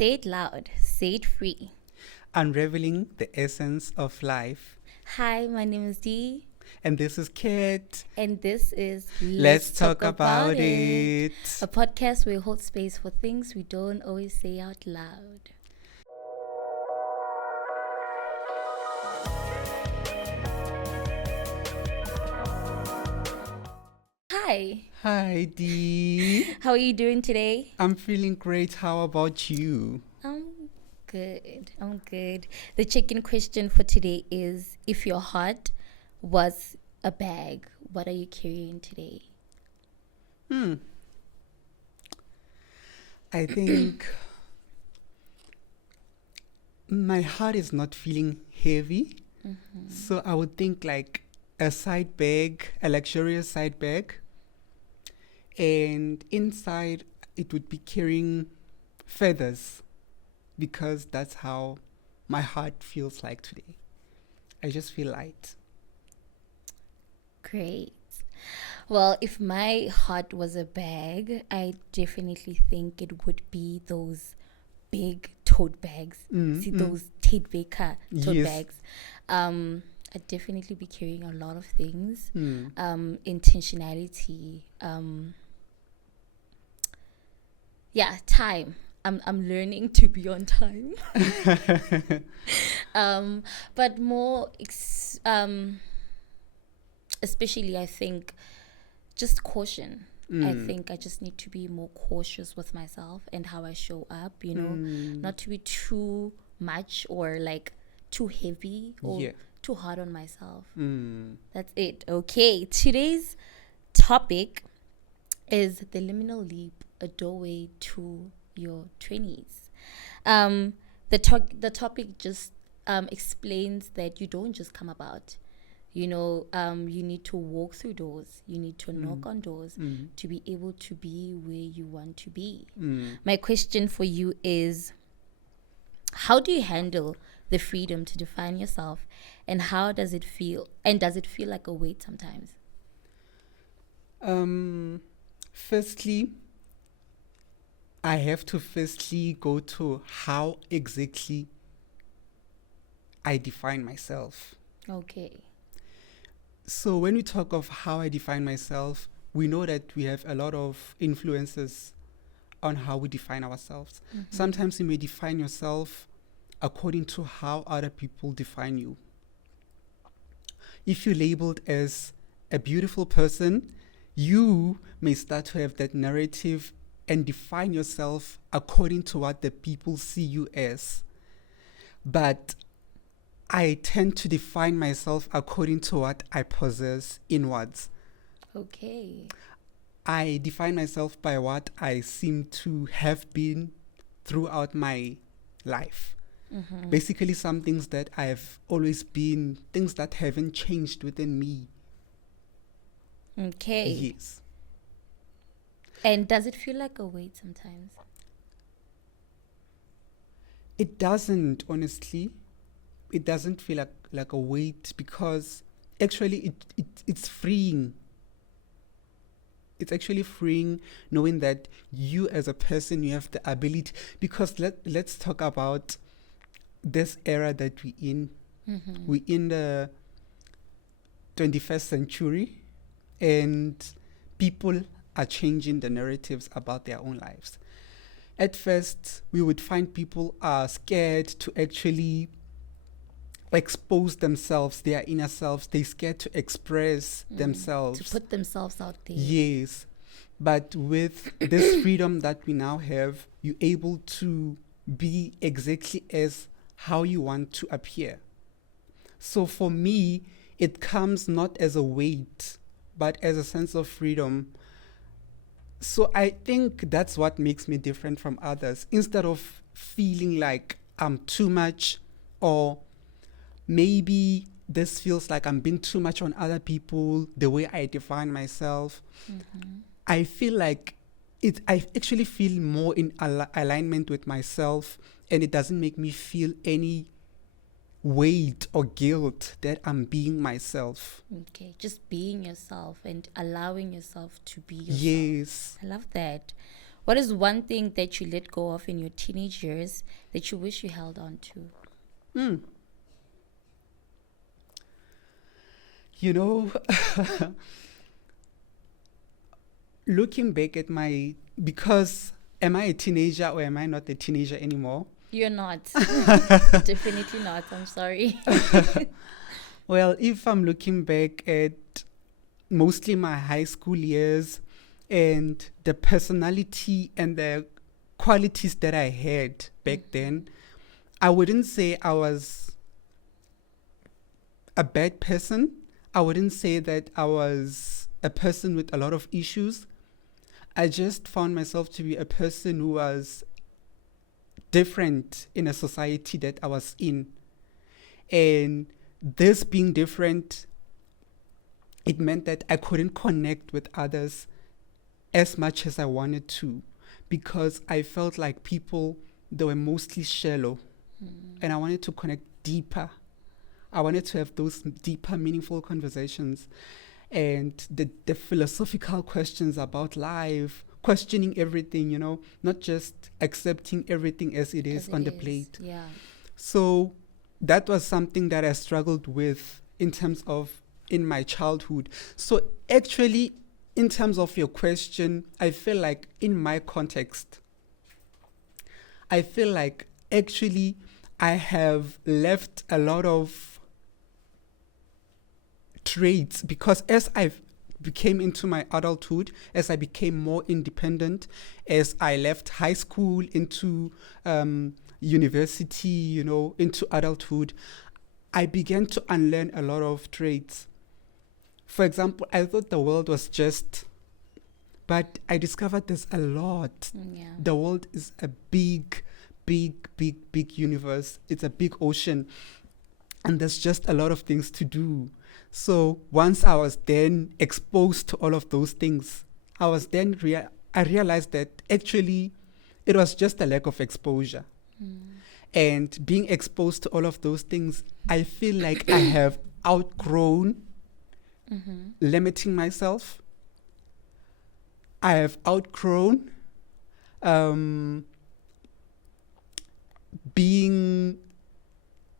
Say it loud, say it free. Unraveling the essence of life. Hi, my name is Dee, And this is Kate. and this is Let's talk about it. a podcast where we hold space for things we don't always say out loud. Hi, Hi, Dee. how are you doing today? I'm feeling great. How about you? I'm good. I'm good. The chicken question for today is, if your heart was a bag, what are you carrying today? I think my heart is not feeling heavy. So I would think like a side bag, a luxurious side bag. And inside it would be carrying feathers because that's how my heart feels like today. I just feel light. Great. Well, if my heart was a bag, I definitely think it would be those big tote bags. See those Tate Baker tote Yes. bags. I'd definitely be carrying a lot of things. Intentionality. Time. I'm learning to be on time. But more especially I think just caution. I think I just need to be more cautious with myself and how I show up, not to be too much or like too heavy or Yeah. too hard on myself. That's it. Okay, today's topic is the liminal leap, a doorway to your 20s. The topic just explains that you don't just come about. You need to walk through doors. You need to knock on doors to be able to be where you want to be. My question for you is, how do you handle the freedom to define yourself, and how does it feel? And does it feel like a weight sometimes? Firstly, I have to go to how exactly I define myself. Okay. So when we talk of how I define myself, we know that we have a lot of influences on how we define ourselves. Sometimes you may define yourself according to how other people define you. If you're labeled as a beautiful person, you may start to have that narrative and define yourself according to what the people see you as. But I tend to define myself according to what I possess inwards. Okay. I define myself by what I seem to have been throughout my life. Basically, some things that I've always been, things that haven't changed within me. Okay. Yes. And does it feel like a weight sometimes? It doesn't, honestly. It doesn't feel like a weight because actually it's freeing. It's actually freeing knowing that you as a person, you have the ability, because let's talk about this era that we're in. We're in the 21st century and people are changing the narratives about their own lives. At first, we would find people are scared to actually expose themselves, their inner selves. They're scared to express themselves. To put themselves out there. Yes. But with this freedom that we now have, you're able to be exactly as how you want to appear. So for me, it comes not as a weight, but as a sense of freedom. So I think that's what makes me different from others. Instead of feeling like I'm too much, or maybe this feels like I'm being too much on other people, the way I define myself, I feel like I actually feel more in alignment with myself, and it doesn't make me feel any weight or guilt that I'm being myself. Okay, just being yourself and allowing yourself to be yourself. Yes. I love that. What is one thing that you let go of in your teenage years that you wish you held on to? You know, looking back at because am I a teenager or am I not a teenager anymore? You're not. Definitely not. I'm sorry. Well, if I'm looking back at mostly my high school years and the personality and the qualities that I had back then, I wouldn't say I was a bad person. I wouldn't say that I was a person with a lot of issues. I just found myself to be a person who was different in a society that I was in. And this being different, it meant that I couldn't connect with others as much as I wanted to, because I felt like people, they were mostly shallow. And I wanted to connect deeper. I wanted to have those deeper, meaningful conversations and the philosophical questions about life, questioning everything, not just accepting everything as it is on the plate. Yeah. So that was something that I struggled with in terms of in my childhood. So actually, in terms of your question, I feel like in my context, I feel like actually I have left a lot of traits, because as I became into my adulthood, as I became more independent, as I left high school into university, into adulthood, I began to unlearn a lot of traits. For example, I thought the world was just, but I discovered there's a lot. Yeah. The world is a big universe. It's a big ocean. And there's just a lot of things to do. So once I was then exposed to all of those things, I realized that actually it was just a lack of exposure. And being exposed to all of those things, I feel like I have outgrown limiting myself. I have outgrown being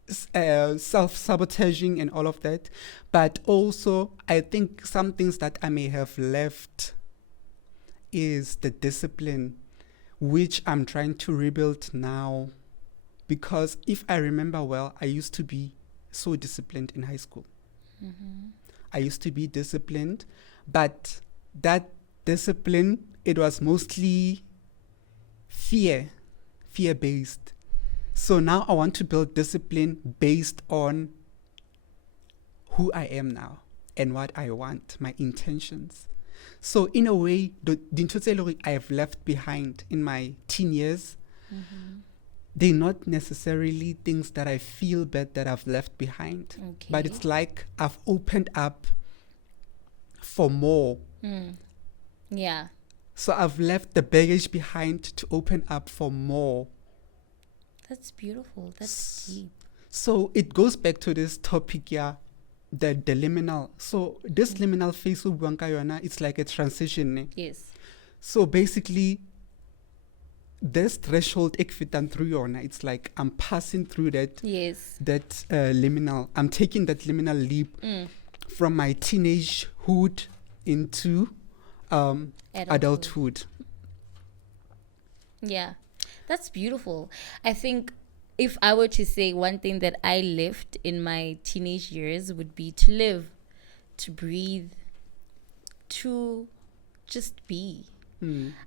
self-sabotaging and all of that. But also, I think some things that I may have left is the discipline, which I'm trying to rebuild now. Because if I remember well, I used to be so disciplined in high school. I used to be disciplined, but that discipline, it was mostly fear-based. So now I want to build discipline based on who I am now and what I want, my intentions. So in a way, the ntho I have left behind in my teen years, they're not necessarily things that I feel bad that I've left behind. Okay. But it's like I've opened up for more. Yeah. So I've left the baggage behind to open up for more. That's beautiful. That's deep. So it goes back to this topic, the liminal. So this liminal phase, it's like a transition. Ne? Yes. So basically, this threshold through yona, it's like I'm passing through that. Yes. That liminal. I'm taking that liminal leap from my teenagehood into adulthood. Yeah, that's beautiful. I think if I were to say one thing that I left in my teenage years would be to live, to breathe, to just be.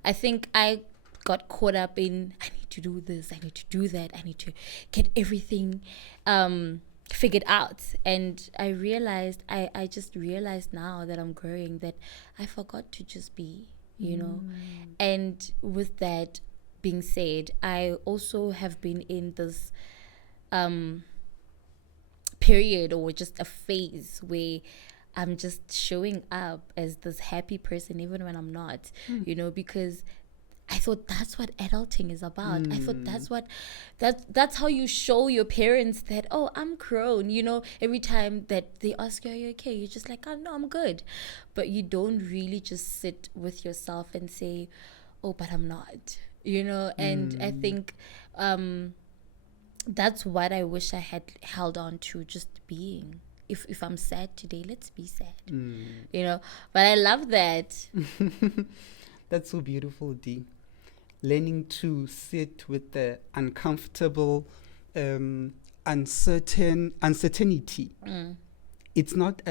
I think I got caught up in, I need to do this, I need to do that, I need to get everything figured out. And I just realized now that I'm growing that I forgot to just be, And with that being said, I also have been in this period or just a phase where I'm just showing up as this happy person even when I'm not, because I thought that's what adulting is about. I thought that's how you show your parents that, oh, I'm grown. Every time that they ask you, are you okay? You're just like, oh, no, I'm good. But you don't really just sit with yourself and say, oh, but I'm not, and I think that's what I wish I had held on to, just being. If I'm sad today, let's be sad, but I love that. That's so beautiful, Dee. Learning to sit with the uncomfortable, uncertainty. It's not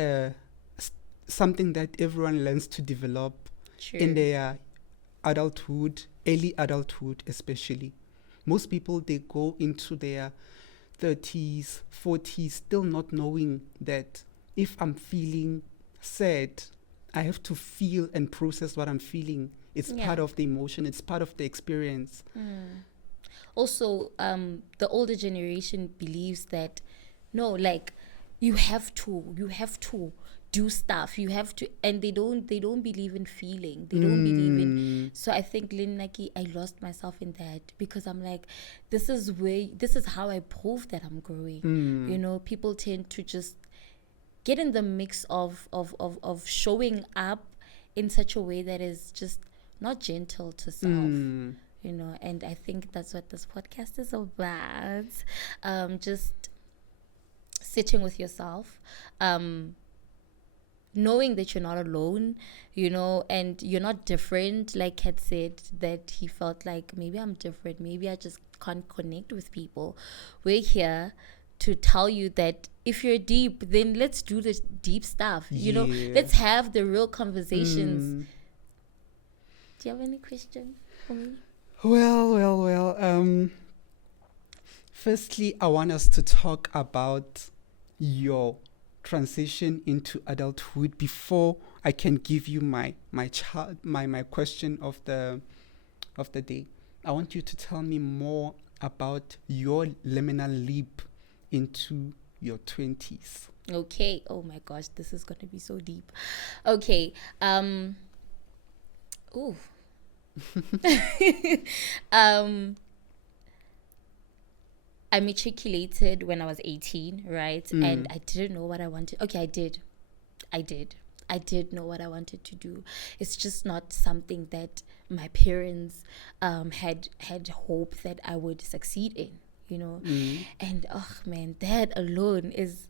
something that everyone learns to develop in their adulthood, early adulthood especially. Most people, they go into their 30s, 40s, still not knowing that if I'm feeling sad, I have to feel and process what I'm feeling. It's part of the emotion. It's part of the experience. Also, the older generation believes that, no, like, you have to do stuff. You have to, and they don't believe in feeling. They don't believe in. So I think, Linnaki, I lost myself in that, because I'm like, this is how I prove that I'm growing. People tend to just get in the mix of showing up in such a way that is just not gentle to self. And I think that's what this podcast is about. Just sitting with yourself, knowing that you're not alone, and you're not different. Like Kat said, that he felt like, maybe I'm different, maybe I just can't connect with people. We're here to tell you that if you're deep, then let's do the deep stuff. Let's have the real conversations. Do you have any question for me? Well. Firstly, I want us to talk about your transition into adulthood before I can give you my question of the day. I want you to tell me more about your liminal leap into your 20s. Okay. Oh my gosh, this is going to be so deep. Okay. Ooh. I matriculated when I was 18, right? And I didn't know what I wanted. Okay, I did know what I wanted to do. It's just not something that my parents had hope that I would succeed in, And oh man, that alone is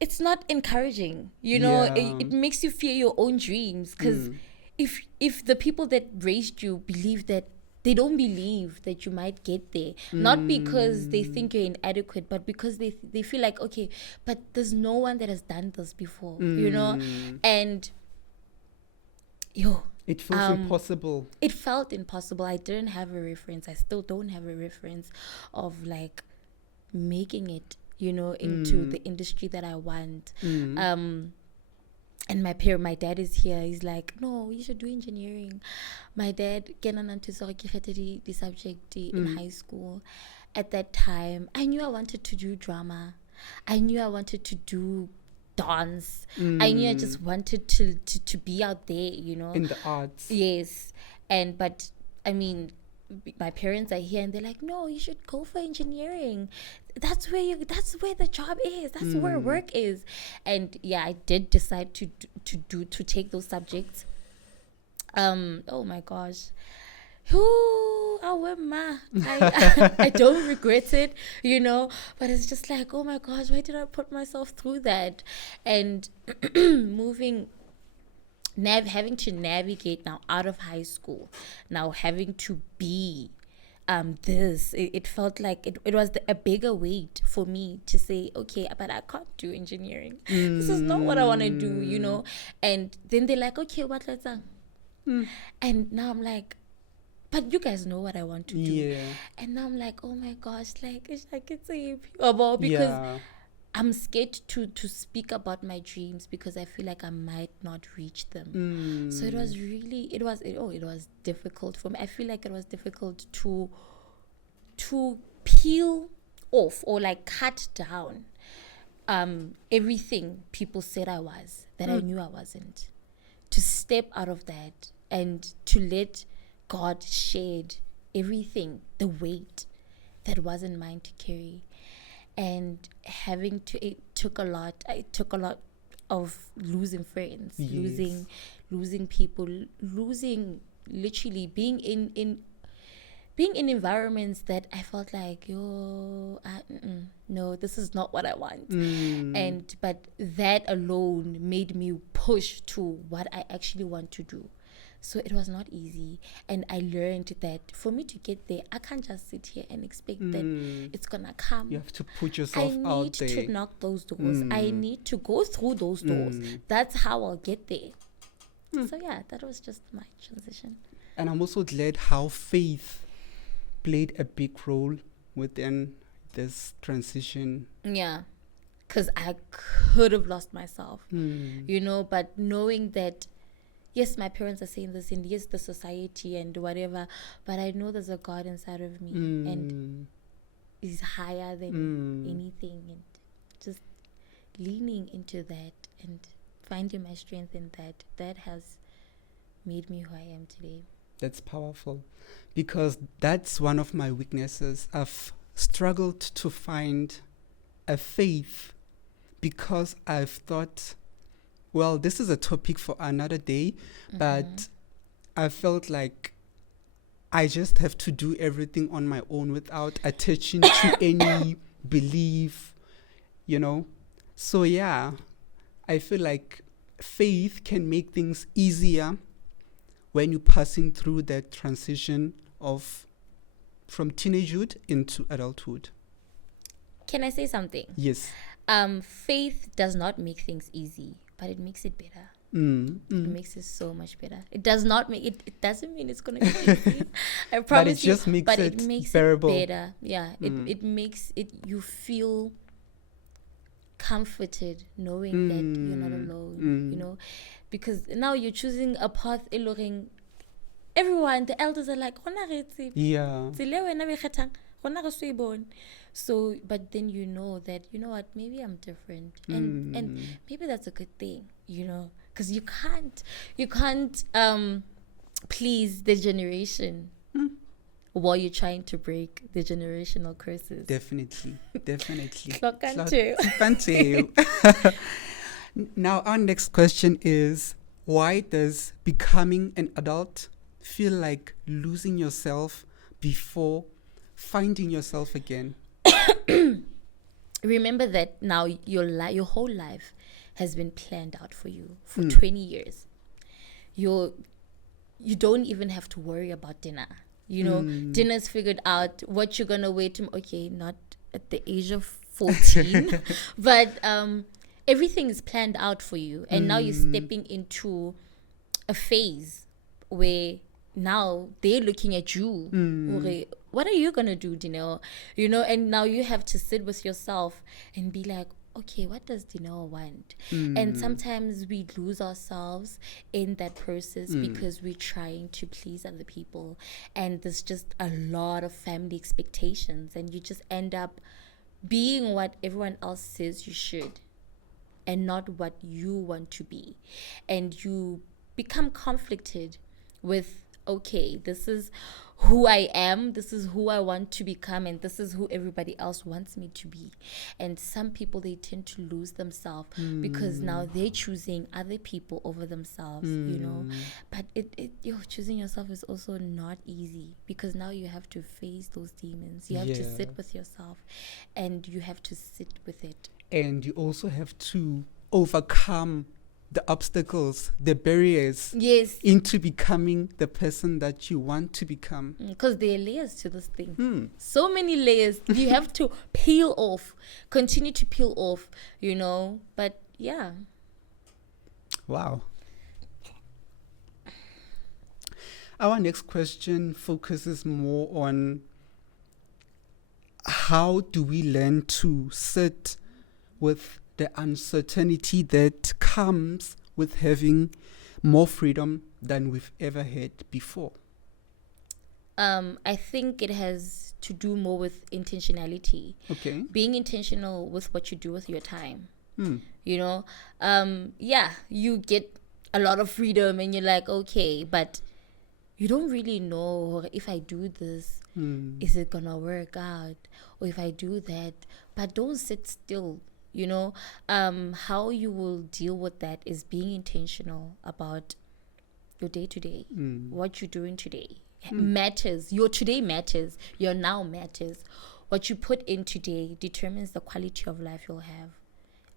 it's not encouraging, It makes you fear your own dreams, because if the people that raised you believe that, they don't believe that you might get there, not because they think you're inadequate, but because they feel like, okay, but there's no one that has done this before, and it feels impossible. It felt impossible. I didn't have a reference. I still don't have a reference of like making it, into the industry that I want. And my dad is here. He's like, no, you should do engineering. My dad, the subject in high school. At that time, I knew I wanted to do drama. I knew I wanted to do dance. I knew I just wanted to be out there, in the arts. Yes. But I mean, my parents are here and they're like, no, you should go for engineering. That's where the job is. That's where work is. And yeah, I did decide to take those subjects. Oh my gosh. I don't regret it, but it's just like, oh my gosh, why did I put myself through that? And having to navigate now out of high school, now having to be it felt like it was a bigger weight for me to say, okay, but I can't do engineering. This is not what I want to do, And then they're like, okay, what let's and now I'm like, but you guys know what I want to do. Yeah. And now I'm like, oh my gosh, like I can say because I'm scared to speak about my dreams, because I feel like I might not reach them. So it was really, it was difficult for me. I feel like it was difficult to peel off or like cut down everything people said I was, that I knew I wasn't. To step out of that and to let God shed everything, the weight that wasn't mine to carry. And it took a lot of losing friends, losing people, losing literally being in environments that I felt like, no, this is not what I want. But that alone made me push to what I actually want to do. So it was not easy. And I learned that for me to get there, I can't just sit here and expect that it's going to come. You have to put yourself out there. I need to knock those doors. I need to go through those doors. That's how I'll get there. So yeah, that was just my transition. And I'm also glad how faith played a big role within this transition. Yeah, because I could have lost myself, but knowing that, yes, my parents are saying this, and yes, the society and whatever, but I know there's a God inside of me, and He's higher than anything, and just leaning into that and finding my strength in that has made me who I am today. That's powerful, because that's one of my weaknesses. I've struggled to find a faith because I've thought, well, this is a topic for another day, but I felt like I just have to do everything on my own without attaching to any belief, So yeah, I feel like faith can make things easier when you're passing through that transition from teenagehood into adulthood. Can I say something? Yes. Faith does not make things easy, but it makes it better. It makes it so much better. It does not make it. It doesn't mean it's gonna be easy. I promise but it just you. Makes but it makes bearable. it better. Yeah. It makes it. You feel comforted knowing that you're not alone. Because now you're choosing a path. Everyone, the elders are like, yeah. So, but then you know that, what, maybe I'm different, and maybe that's a good thing, because you can't please the generation while you're trying to break the generational curses. Definitely. Now, our next question is, why does becoming an adult feel like losing yourself before finding yourself again? Remember that now your whole life has been planned out for you for 20 years. You don't even have to worry about dinner. Dinner's figured out, what you're gonna wear to. Okay, not at the age of 14, but everything is planned out for you, and now you're stepping into a phase where now they're looking at you. What are you gonna do, Dineo? And now you have to sit with yourself and be like, okay, what does Dineo want? And sometimes we lose ourselves in that process because we're trying to please other people, and there's just a lot of family expectations, and you just end up being what everyone else says you should and not what you want to be. And you become conflicted with, okay, this is who I am, this is who I want to become, and this is who everybody else wants me to be. And some people, they tend to lose themselves because now they're choosing other people over themselves, But choosing yourself is also not easy, because now you have to face those demons. You have to sit with yourself, and you have to sit with it. And you also have to overcome the obstacles, the barriers, into becoming the person that you want to become. Because there are layers to this thing. So many layers. You have to peel off, continue to peel off, But yeah. Wow. Our next question focuses more on how do we learn to sit with the uncertainty that comes with having more freedom than we've ever had before. I think it has to do more with intentionality. Okay. Being intentional with what you do with your time. You get a lot of freedom, and you're like, okay, but you don't really know if I do this, is it gonna work out? Or if I do that, but don't sit still. How you will deal with that is being intentional about your day to day, what you're doing today matters. Your today matters. Your now matters. What you put in today determines the quality of life you'll have,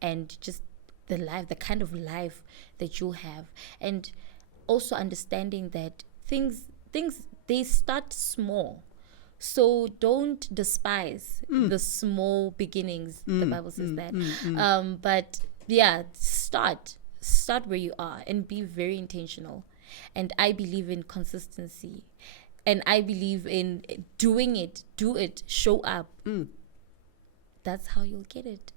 and just the kind of life that you'll have. And also understanding that things they start small. So don't despise the small beginnings. The Bible says that. But yeah, start where you are and be very intentional. And I believe in consistency. And I believe in doing it. Do it. Show up. That's how you'll get it.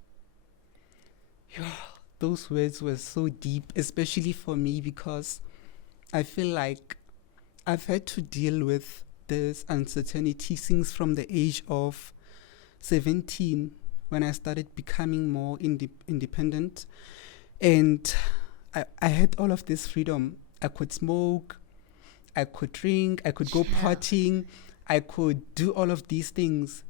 Those words were so deep, especially for me, because I feel like I've had to deal with this uncertainty since from the age of 17, when I started becoming more independent. And I had all of this freedom. I could smoke, I could drink, I could go partying, I could do all of these things.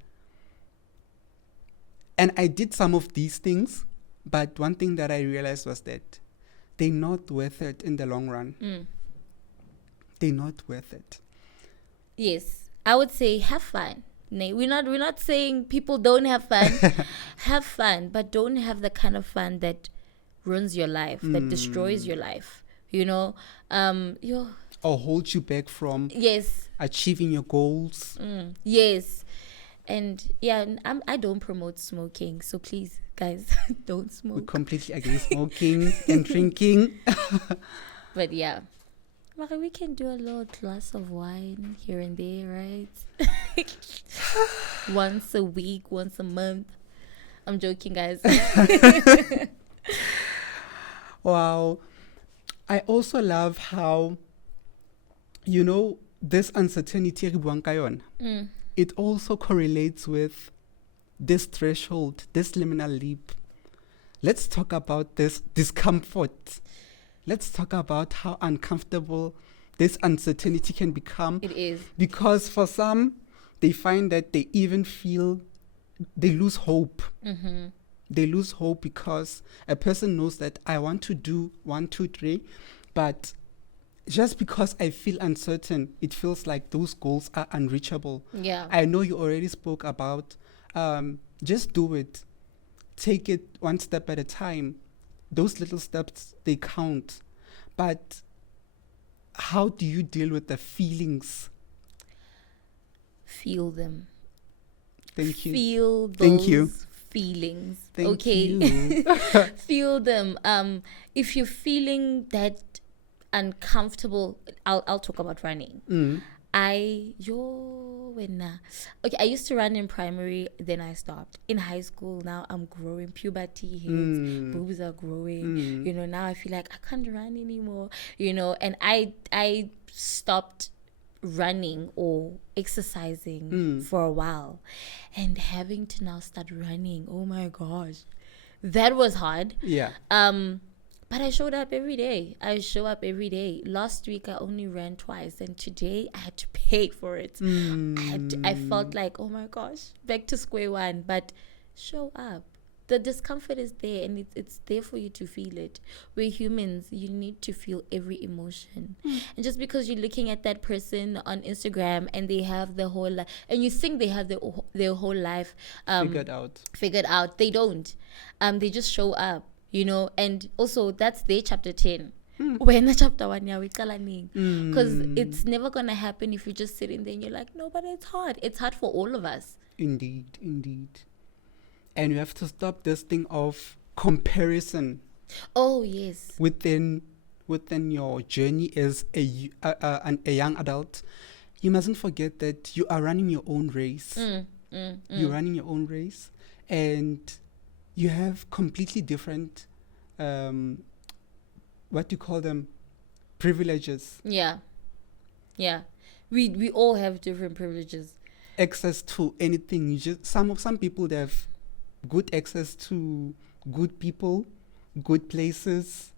And I did some of these things, but one thing that I realized was that they're not worth it in the long run. They're not worth it. Yes, I would say have fun. We're not saying people don't have fun. Have fun, but don't have the kind of fun that ruins your life, that destroys your life. You know, or holds you back from achieving your goals. Yes, and yeah, I don't promote smoking, so please, guys, don't smoke. We're completely against smoking and drinking. But yeah. We can do a little glass of wine here and there, right? Once a week, once a month. I'm joking, guys. Wow. I also love how, this uncertainty, it also correlates with this threshold, this liminal leap. Let's talk about this discomfort. Let's talk about how uncomfortable this uncertainty can become. It is. Because for some, they find that they even they lose hope. They lose hope because a person knows that I want to do 1, 2, 3, but just because I feel uncertain, it feels like those goals are unreachable. Yeah. I know you already spoke about just do it. Take it one step at a time. Those little steps, they count. But how do you deal with the feelings? Feel them. Thank you. Feel those feelings. Thank you. Feel them. If you're feeling that uncomfortable, I'll talk about running. I used to run in primary, then I stopped. In high school, now I'm growing, puberty hits, boobs are growing. Now I feel like I can't run anymore. And I stopped running or exercising for a while, and having to now start running. Oh my gosh, that was hard. Yeah. But I showed up every day. I Last week, I only ran twice. And today, I had to pay for it. I felt like, oh my gosh, back to square one. But show up. The discomfort is there, and it's there for you to feel it. We're humans. You need to feel every emotion. And just because you're looking at that person on Instagram and they have the whole life, and you think they have their whole life figured out, they don't. They just show up. And also that's their chapter 10. When chapter 1, because it's never gonna happen if you're just sitting there and you're like, no, but it's hard. It's hard for all of us. Indeed. And you have to stop this thing of comparison. Oh yes. Within your journey as a young adult, you mustn't forget that you are running your own race. You're running your own race, and you have completely different, what do you call them, privileges. Yeah. We all have different privileges. Access to anything. Some people, they have good access to good people, good places,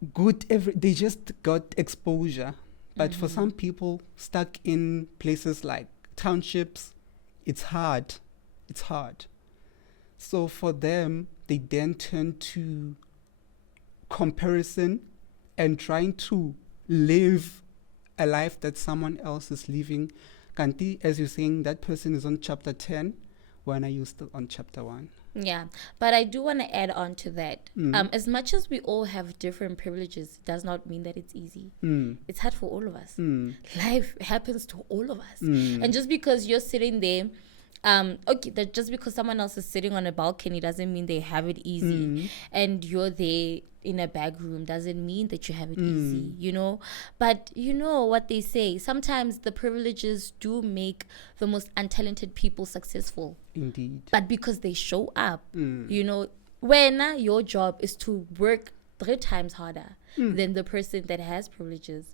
they just got exposure. But for some people stuck in places like townships, it's hard. So for them, they then turn to comparison and trying to live a life that someone else is living. Kanti, as you're saying, that person is on chapter 10, when are you still on chapter 1? Yeah, but I do want to add on to that. As much as we all have different privileges, it does not mean that it's easy. It's hard for all of us. Life happens to all of us. And just because you're sitting there, okay, that just because someone else is sitting on a balcony doesn't mean they have it easy. And you're there in a back room doesn't mean that you have it easy, you know. But you know what they say, sometimes the privileges do make the most untalented people successful. Indeed. But because they show up, you know, when your job is to work 3 times harder than the person that has privileges,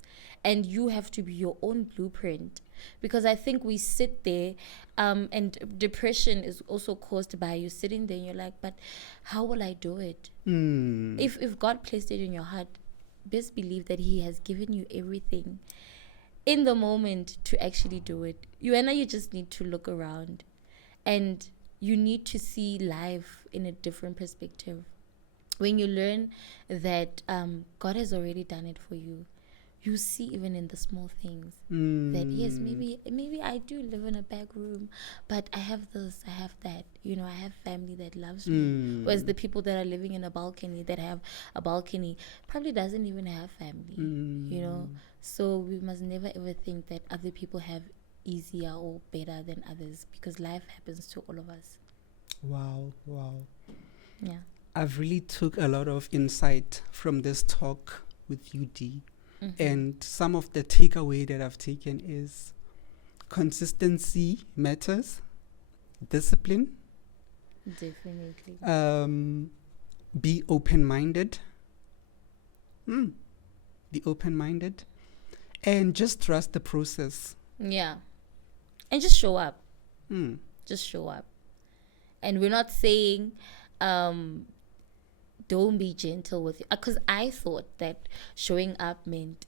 and you have to be your own blueprint. Because I think we sit there, and depression is also caused by you sitting there and you're like, but how will I do it? If God placed it in your heart, best believe that He has given you everything in the moment to actually do it. You just need to look around, and you need to see life in a different perspective. When you learn that God has already done it for you, you see even in the small things that yes, maybe I do live in a back room, but I have this, I have that, you know, I have family that loves me. Whereas the people that are living in a balcony, that have a balcony, probably doesn't even have family, you know. So we must never ever think that other people have easier or better than others, because life happens to all of us. Wow. Yeah. I've really took a lot of insight from this talk with you, Dee. And some of the takeaway that I've taken is consistency matters, discipline. Definitely. Be open-minded. Be open-minded. And just trust the process. Yeah. And just show up. Just show up. And we're not saying don't be gentle with you, because I thought that showing up meant,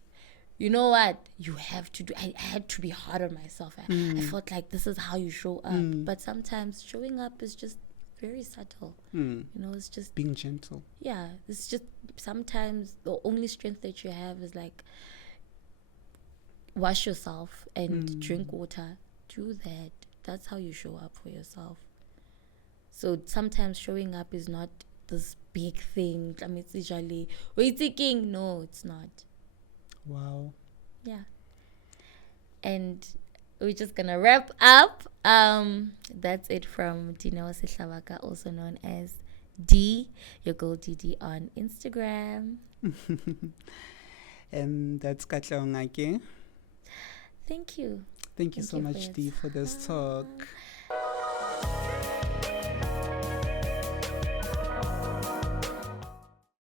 you know what, you have to do. I had to be hard on myself. I felt like this is how you show up. But sometimes showing up is just very subtle. You know, it's just being gentle. Yeah, it's just sometimes the only strength that you have is like wash yourself and drink water. Do that. That's how you show up for yourself. So sometimes showing up is not this big thing. I mean, it's usually, we're thinking, no, it's not. Wow. Yeah. And we're just going to wrap up. That's it from Dineo Sehlavaka, also known as D, your girl DD on Instagram. And that's Katlongake. Thank you. Thank you so much, Dee, for this talk.